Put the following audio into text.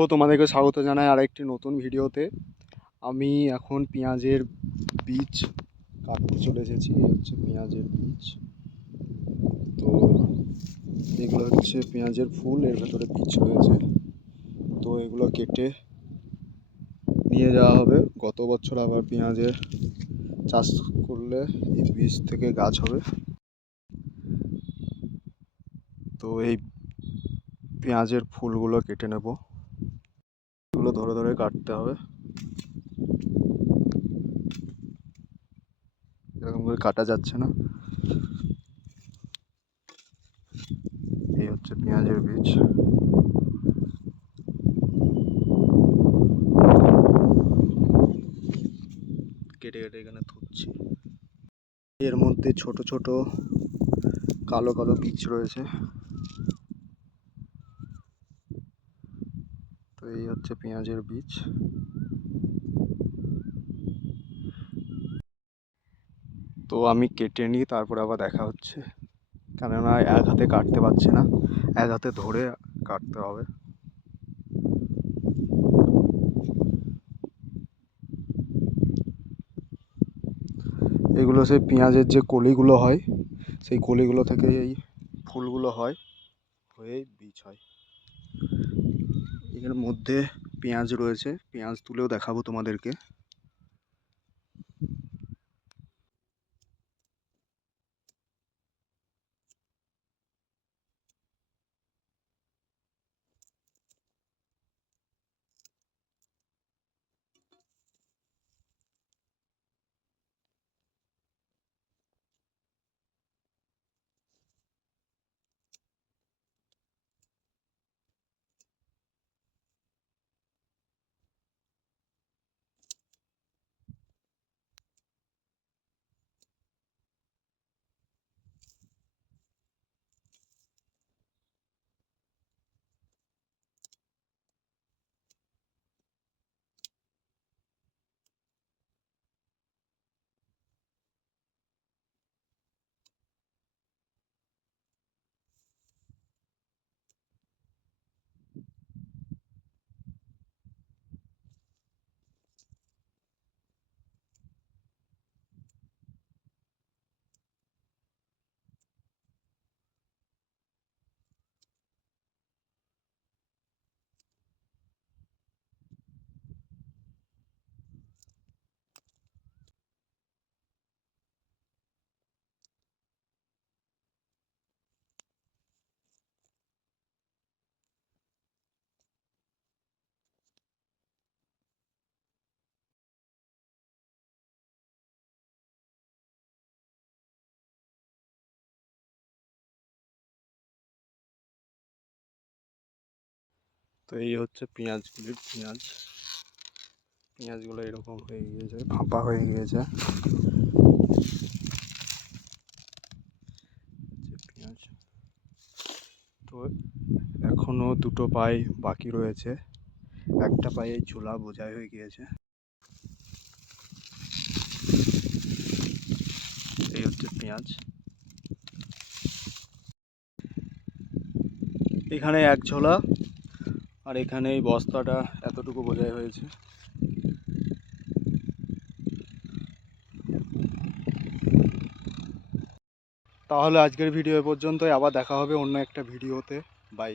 তো তোমাদেরকে স্বাগত জানাই আর একটি নতুন ভিডিওতে। আমি এখন পেঁয়াজের বীজ কাটতে চলে এসেছি, এই হচ্ছে পেঁয়াজের বীজ। তো এগুলো হচ্ছে পেঁয়াজের ফুল, এর ভেতরে বীজ রয়েছে। তো এগুলো কেটে নিয়ে যাওয়া হবে। গত বছর আবার পেঁয়াজের চাষ করলে এই বীজ থেকে গাছ হবে। তো এই পেঁয়াজের ফুলগুলো কেটে নেব। এগুলো ধরে ধরে কাটতে হবে। এরকম করে কাটা যাচ্ছে না। এই হচ্ছে পেঁয়াজের বীজ। কেটে কেটে এখানে ধুচ্ছি এর মধ্যে ছোট ছোট কালো কালো বীজ রয়েছে। তো এই হচ্ছে পেঁয়াজের বীজ। তো আমি কেটে নিই, তারপর আবার দেখা হচ্ছে। কেননা এক হাতে কাটতে পারছি না, এক হাতে ধরে কাটতে হবে। এগুলো সেই পেঁয়াজের যে কলিগুলো হয়, সেই কলিগুলো থেকে এই ফুলগুলো হয়, হয়েই বীজ হয়। এর মধ্যে পেঁয়াজ রয়েছে পেঁয়াজ তুলেও দেখাবো তোমাদেরকে। তো এই হচ্ছে পেঁয়াজগুলির পেঁয়াজ। পেঁয়াজগুলো এরকম হয়ে গিয়েছে, ফাঁপা হয়ে গিয়েছে। পেঁয়াজ। তো এখনও দুটো পাই বাকি রয়েছে। একটা পায়ে ঝোলা বোঝাই হয়ে গিয়েছে। এই হচ্ছে পেঁয়াজ। এখানে এক ঝোলা আর এখানে এই বস্তাটা এতটুকু বোঝাই হয়েছে। তাহলে আজকের ভিডিও পর্যন্তই। আবার দেখা হবে অন্য একটা ভিডিওতে। বাই